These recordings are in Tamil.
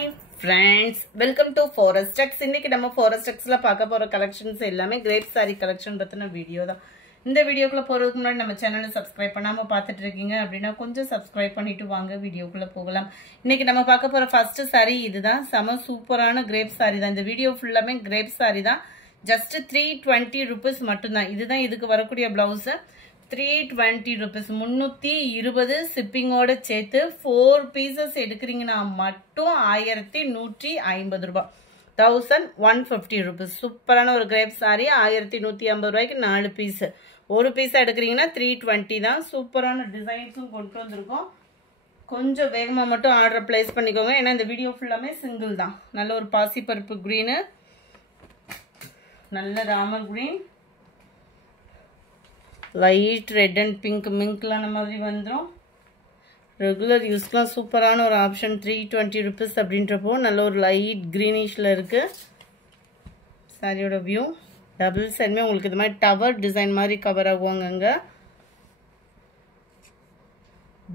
Hi friends, welcome to Forest Tex. இன்னைக்கு நம்ம Forest Texல பார்க்க போற கலெக்ஷன்ஸ் எல்லாமே கிரேப் saree கலெக்ஷன் பத்தின வீடியோ தான். இந்த வீடியோக்குள்ள போறதுக்கு முன்னாடி நம்ம சேனலை சப்ஸ்கிரைப் பண்ணாம பார்த்துட்டு இருக்கீங்க அப்படினா கொஞ்சம் சப்ஸ்கிரைப் பண்ணிட்டு வாங்க வீடியோக்குள்ள போகலாம். இன்னைக்கு நம்ம பார்க்க போற ஃபர்ஸ்ட் saree இதுதான். செம சூப்பரான கிரேப் saree தான். இந்த வீடியோ ஃபுல்லாமே கிரேப் saree தான். just 320 rupees மட்டும் தான். இதுதான் இதுக்கு வரக்கூடிய ப்ளவுஸ். 320 rupees 320 shipping ஓட சேர்த்து 4 pieces எடுக்கிறீங்கன்னா மட்டும் 1150 ரூபாய் 1150 rupees சூப்பரான ஒரு கிரேப் saree 1150 ரூபாய்க்கு 4 பீஸ் ஒரு பீஸ் எடுக்கிறீங்கன்னா 320 தான் சூப்பரான டிசைன்ஸும் கொண்டு வந்திருக்கோம் கொஞ்சம் வேகமா மட்டும் ஆர்டர் பிளேஸ் பண்ணிக்கோங்க ஏன்னா இந்த வீடியோ ஃபுல்லாமே சிங்கிள் தான் நல்ல ஒரு பாசி பருப்பு green நல்ல Ramar green light red and pink mink la namadri vandrum regular use la superana or option 320 rupees அப்படின்றப்போ நல்ல ஒரு light greenish ல இருக்கு saree ஓட view double side மே உங்களுக்கு இந்த மாதிரி tower design மாதிரி கவர் ஆகுவாங்கங்க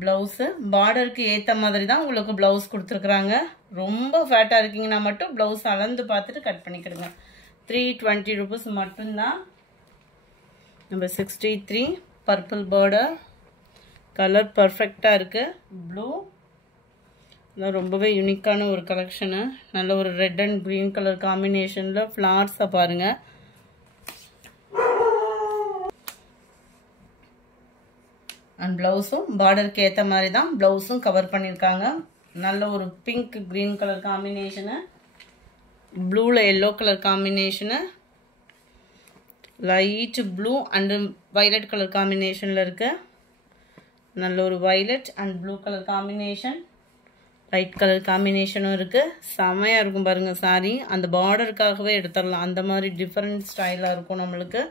blouse border க்கு ஏத்த மாதிரி தான் உங்களுக்கு blouse கொடுத்திருக்காங்க ரொம்ப ஃபேட்டா இருக்கீங்கனா மட்டும் blouse அளந்து பார்த்துட்டு கட் பண்ணிடுங்க 320 rupees மட்டும் தான் Number 63 purple border color perfect இருக்கு blue ரொம்பவே யூனிக்கான ஒரு கலெக்ஷன் நல்ல ஒரு red and green color combinationல flowers பாருங்க and blouse border க்கு ஏத்த மாதிரி தான் blouse கவர் பண்ணிருக்காங்க நல்ல ஒரு pink green color combination blue ல yellow color combination light blue and violet color combination la irukku நல்ல ஒரு violet and blue color combination light color combination irukku செமையா இருக்கும் பாருங்க saree அந்த borderக்காகவே எடுத்துறலாம் அந்த மாதிரி different style இருக்கும் நமக்கு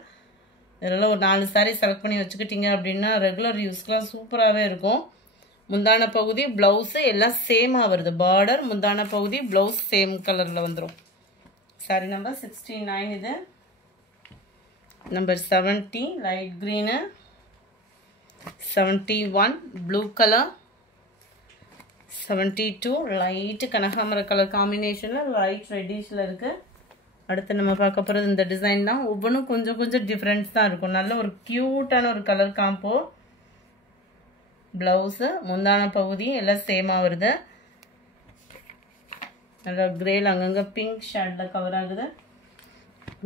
இதெல்லாம் ஒரு 4 saree செலக்ட் பண்ணி வச்சுக்கிட்டீங்க அப்படினா ரெகுலர் யூஸ்க்குலாம் சூப்பராவே இருக்கும் முந்தான பகுதி blouse எல்லாம் சேமா வருது border முந்தான பகுதி blouse சேம் கலர்ல வந்துரும் saree number 69 இது Number 70 light green 71 blue color 72 light கனகாமர color combination light reddish ல இருக்கு அடுத்து நம்ம பார்க்க போறது இந்த டிசைன் தான் ஒவ்வொன்றும் கொஞ்சம் கொஞ்சம் டிஃபரன்ஸ் தான் இருக்கும் நல்ல ஒரு கியூட்டான ஒரு கலர் காம்போ blouse முந்தான பகுதி எல்லாம் சேமா வருது நல்ல கிரேல அங்கங்க பிங்க் ஷேட்ல கவர் ஆகுது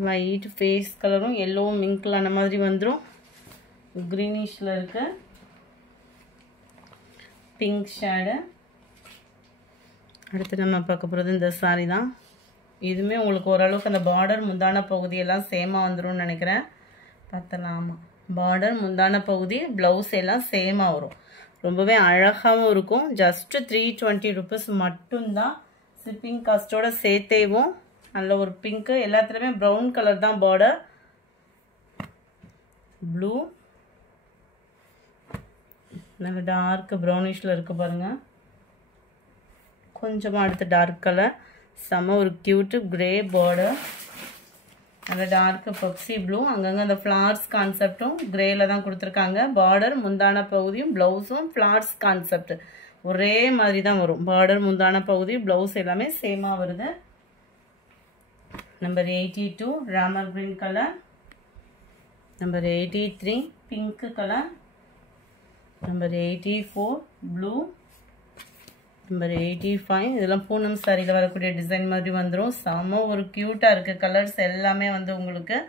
light face color yellow mink la அந்த மாதிரி வந்துரும் greenish ல இருக்கு pink shade அடுத்து நம்ம பார்க்க போறது இந்த saree தான் இதுமே உங்களுக்கு ஓரளவுக்கு அந்த border முந்தான பகுதி எல்லாம் சேமா வந்துரும்னு நினைக்கிறேன் பார்த்தலாமா border முந்தான பகுதி blouse எல்லாம் சேமா வரும் ரொம்பவே அழகாவும் இருக்கும் just 320 rupees மட்டும் தான் shipping cost ஓட சேர்த்தேவும் நல்ல ஒரு பிங்க் எல்லாத்துலயுமே brown கலர் தான் border blue நல்ல டார்க் brownish-ல இருக்கு பாருங்க கொஞ்சமா அடுத்து டார்க் கலர் சம ஒரு கியூட் கிரே border நல்ல டார்க் பெப்சி ப்ளூ அங்கங்க அந்த flowers கான்செப்டும் கிரேல தான் கொடுத்திருக்காங்க border முந்தான பகுதியும் ப்ளவுஸும் flowers கான்செப்ட் ஒரே மாதிரி தான் வரும் border முந்தான பகுதி ப்ளவுஸ் எல்லாமே சேமா வருது Number 82 ramar green color Number 83 pink color Number 84 blue Number 85 இதெல்லாம் பூனம் சாரில வரக்கூடிய டிசைன் மாதிரி வந்துரும் செம ஒரு கியூட்டா இருக்கு கலர்ஸ் எல்லாமே வந்து உங்களுக்கு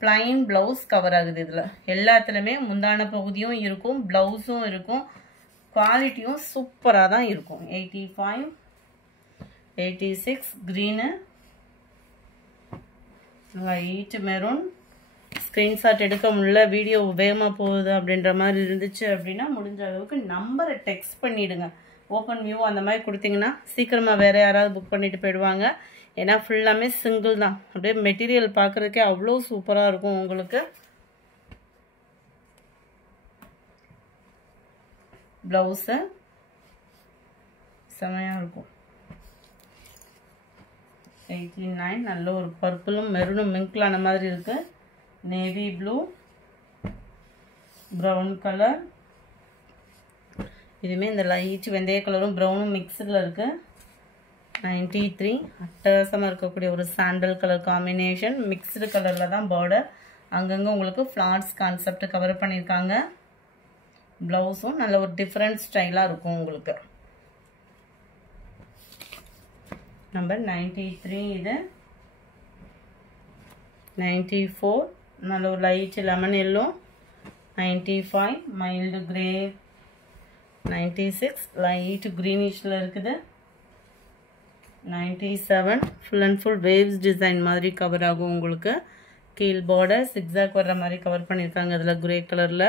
plain blouse கவர் ஆகுது இதுல எல்லாத்துலயுமே முந்தான பகுதியும் இருக்கும் ப்ளவுஸும் இருக்கும் குவாலிட்டியும் சூப்பரா தான் இருக்கும் 85 86 green light maroon screenshot எடுக்க முடியல வீடியோ வேகமா போகுது அப்படின்ற மாதிரி இருந்துச்சு அப்படினா முடிஞ்ச அளவுக்கு நம்பரை டெக்ஸ்ட் பண்ணிடுங்க ஓபன் வியூ அந்த மாதிரி கொடுத்தீங்கன்னா சீக்கிரமா வேற யாராவது புக் பண்ணிட்டு போய்டுவாங்க ஏனா ஃபுல்லாமே சிங்கிள் தான் அப்படியே மெட்டீரியல் பார்க்கிறதுக்கே அவ்ளோ சூப்பரா இருக்கும் உங்களுக்கு ப்ளவுஸ் செமையா இருக்கும் 89 நல்ல ஒரு பர்பிளும் மெரூனும் மிங்க்ல அந்த மாதிரி இருக்கு நேவி ப்ளூ brown கலர் இதுமே இந்த லைட் வெந்தய கலரும் பிரவுனும் மிக்ஸ்ல இருக்கு 93 அட்டகாசமாக இருக்கக்கூடிய ஒரு சாண்டல் கலர் காம்பினேஷன். மிக்ஸ்டு கலரில் தான் பார்டர். அங்கங்கே உங்களுக்கு ஃப்ளார்ஸ் கான்செப்ட் கவர் பண்ணியிருக்காங்க. ப்ளவுஸும் நல்ல ஒரு டிஃப்ரெண்ட் ஸ்டைலாக இருக்கும் உங்களுக்கு. நம்பர் 93 இது. 94 நல்ல ஒரு light lemon yellow. 95 mild grey. 96 light க்ரீனிஷில் இருக்குது. 97 full and full waves design மாதிரி கவர் ஆகும் உங்களுக்கு. கீழ் பார்டர் சிக்ஸாக் வர்ற மாதிரி கவர் பண்ணியிருக்காங்க அதில் கிரே கலரில்.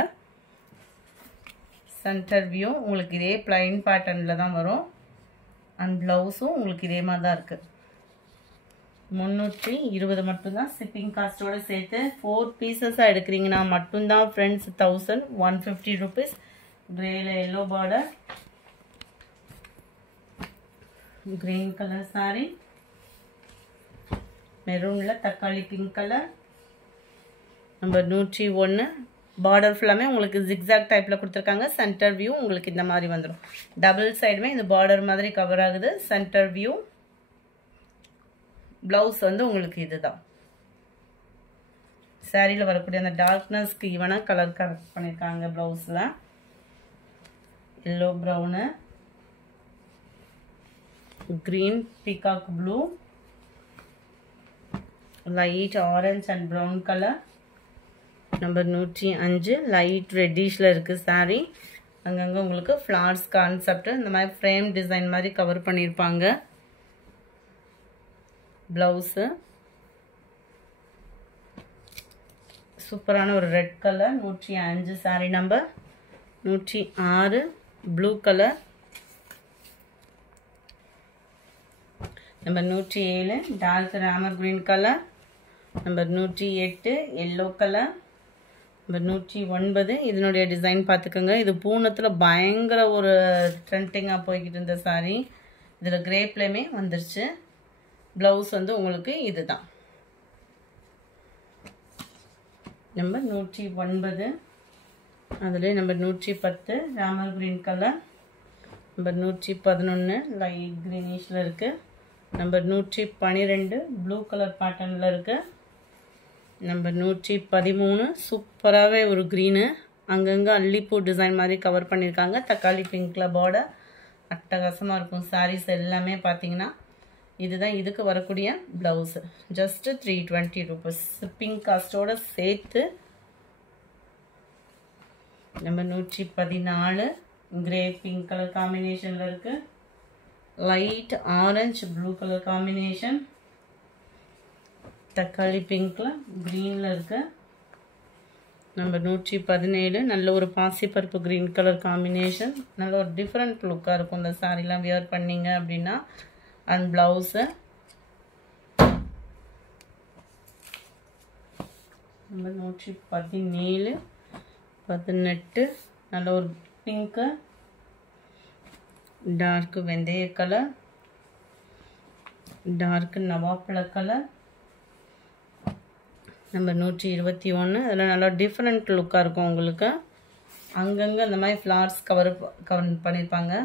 சென்டர் வியூ உங்களுக்கு இதே பிளைன் பேட்டர்னில் தான் வரும். அண்ட் ப்ளவுஸும் உங்களுக்கு இதே மாதிரி தான் இருக்குது. 320 மட்டும்தான் ஷிப்பிங் காஸ்ட்டோடு சேர்த்து. 4 பீசஸாக எடுக்கிறீங்கன்னா மட்டும்தான் ஃப்ரெண்ட்ஸ் 1150 ருபீஸ். கிரேல yellow border. Green colour sari. மெரூனில் தக்காளி பிங்க் கலர். நம்பர் 101. பார்டர் ஃபுல்லாமே உங்களுக்கு ஜிக்ஸாக் டைப்பில் கொடுத்துருக்காங்க. சென்டர் வியூ உங்களுக்கு இந்த மாதிரி வந்துடும். டபுள் சைடுமே இந்த பார்டர் மாதிரி கவர் ஆகுது. Centre view. ப்ளவுஸ் வந்து உங்களுக்கு இதுதான். சாரியில் வரக்கூடிய அந்த டார்க்னஸ்க்கு ஈவனாக கலர் கரெக்ட் பண்ணியிருக்காங்க ப்ளவுஸில். Yellow brown. Green peacock blue. Light orange and brown colour. Number 105 light ரெட்டிஷில் இருக்குது சாரி. அங்கங்கே உங்களுக்கு ஃப்ளார்ஸ் கான்செப்ட் இந்த மாதிரி ஃப்ரேம் டிசைன் மாதிரி கவர் பண்ணியிருப்பாங்க. ப்ளவுஸு சூப்பரான ஒரு red colour. 105 sari number. 106 blue colour. Number 107 dark Ramar green colour. Number 108 yellow colour. Number 109 இதனுடைய டிசைன் பார்த்துக்கோங்க. இது பூனத்தில் பயங்கர ஒரு ட்ரெண்டிங்காக போய்கிட்டு இருந்த சாரி. இதில் கிரேப்லேயுமே வந்துருச்சு. ப்ளவுஸ் வந்து உங்களுக்கு இதுதான். நம்பர் 109 அதில் number 110 Ramar green colour. Number 111 light க்ரீனிஷில் இருக்குது. நம்பர் 112 ப்ளூ கலர் பேட்டர்னில் இருக்குது. நம்பர் 113 சூப்பராகவே ஒரு க்ரீனு. அங்கங்கே அல்லிப்பூ டிசைன் மாதிரி கவர் பண்ணியிருக்காங்க. தக்காளி பிங்க்கில் பார்டர் அட்டகாசமாக இருக்கும். சாரீஸ் எல்லாமே பார்த்தீங்கன்னா இதுதான் இதுக்கு வரக்கூடிய ப்ளவுஸு. ஜஸ்ட்டு 320 ருபீஸ் ஷிப்பிங் காஸ்ட்டோடு சேர்த்து. நம்பர் 114 கிரே பிங்க் கலர் காம்பினேஷனில் இருக்குது. Light orange blue colour combination. தக்காளி பிங்க்ல க்ரீனில் இருக்கு. நம்பர் 117 நல்ல ஒரு பாசிப்பருப்பு க்ரீன் கலர் காம்பினேஷன். நல்ல ஒரு டிஃப்ரெண்ட் லுக்காக இருக்கும் இந்த சாரீலாம் வியர் பண்ணிங்க அப்படின்னா. அண்ட் ப்ளவுஸு நம்பர் 117 18 நல்ல ஒரு பிங்க்கு டார்க் வெந்தய கலர். டார்க் நவாப்பழ கலர். நம்பர் 121 அதில் நல்லா டிஃப்ரெண்ட் லுக்காக இருக்கும் உங்களுக்கு. அங்கங்கே அந்த மாதிரி ஃப்ளார்ஸ் கவர் பண்ணியிருப்பாங்க.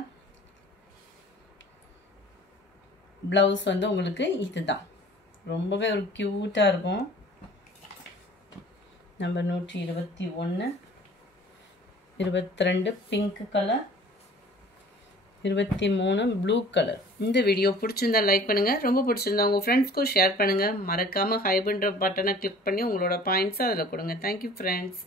ப்ளவுஸ் வந்து உங்களுக்கு இதுதான். ரொம்பவே ஒரு க்யூட்டாக இருக்கும். Number 121 22 pink colour. 23 blue colour. இந்த வீடியோ பிடிச்சிருந்தா லைக் பண்ணுங்கள். ரொம்ப பிடிச்சிருந்தா உங்கள் ஃப்ரெண்ட்ஸ்க்கும் ஷேர் பண்ணுங்கள். மறக்காமல் ஹைப்ன்ற பட்டனை கிளிக் பண்ணி உங்களோட பாயிண்ட்ஸை அதில் கொடுங்க. Thank you friends.